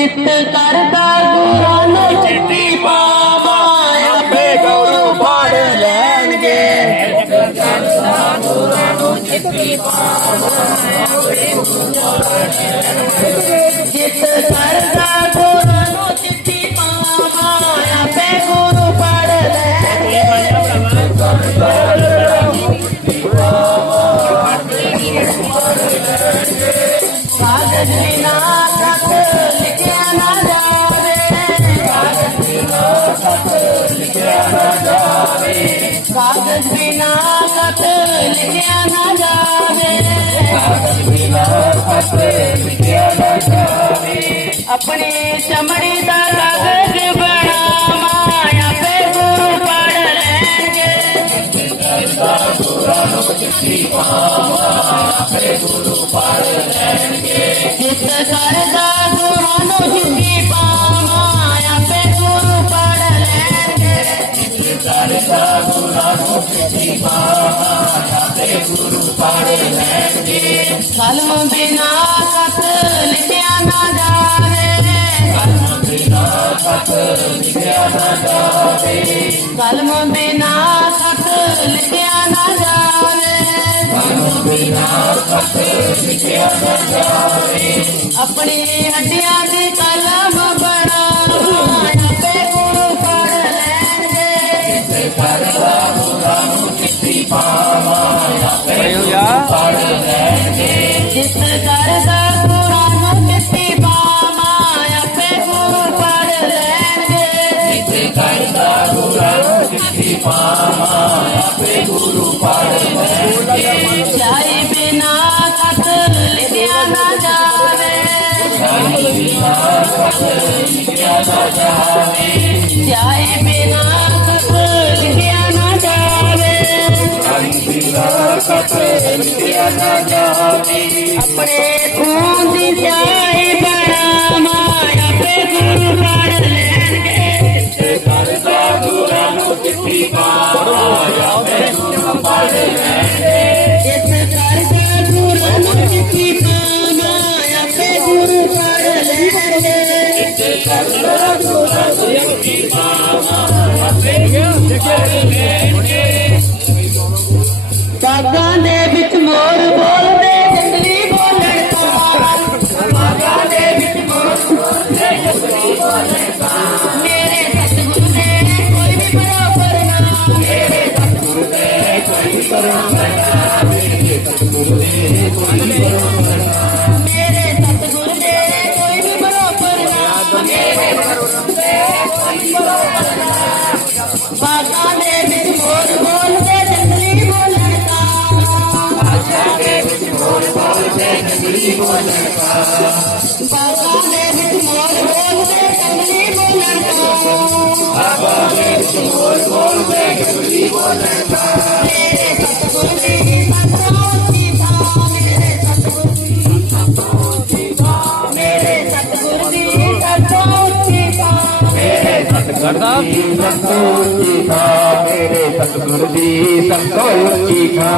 चित करता गुरान चिट्ठी पावा अबे गुरु फाड़ लेंगे चित करता गुरान चिट्ठी पावा अबे गुरु फाड़ लेंगे साधन अपने चमड़ी का कागज़ बना माया पे गुरु पढ़ लेंगे। जिस ਗੁਰੂ ਪਾੜੇ ਲੈਣਗੇ ਕਲਮ ਬਿਨਾ ਖਤ ਲਿਖਿਆ ਨਾ ਜਾਵੇ ਕਲਮ ਬਿਨਾ ਖਤ ਲਿਖਿਆ ਨਾ ਜਾਵੇ ਕਲਮ ਬਿਨਾ ਖਤ ਲਿਖਿਆ ਨਾ ਜਾਵੇ ਕਲਮ ਬਿਨਾ ਖਤ ਲਿਖਿਆ ਨਾ ਜਾਵੇ ਆਪਣੇ ਹੱਡਿਆਂ ਦੇ ਕਲਮ ਬਣਾ ਆਪੇ ਗੁਰੂ ਪੜ ਲੈਣਗੇ ਕਿਸੇ ਪਰਵਾਹ ਨੂੰ ਕਿਤੇ ਪਾ गया जिस घर का कुरान किसी बामा पे गुरु पढ़ लेंगे। जिस घर का कुरान किसी बामा पे गुरु पढ़ लेंगे चाहे बिना खत लिखा ना जावे। चाहे बिना खत अपने खून जाए माया पे गुरु पार लेंगे कर दो गुरानो किसी माया पे गुरु पार लेंगे इस कर दो गुरानो किसी माया पे गुरु पार लेंगे इस कर दो गुरानो किसी माया पे गुरु पार लेंगे। बाबा में बिच बोल बोल के जंगली बोल लड़का। बाबा में बिच बोल बोल के जंगली बोल लड़का बाबा में बिच बोल बोल के जंगली बोल लड़का बाबा में बिच बोल बोल के जंगली बोल लड़का। संतोषी खा मेरे सतगुरु जी संतोषी खा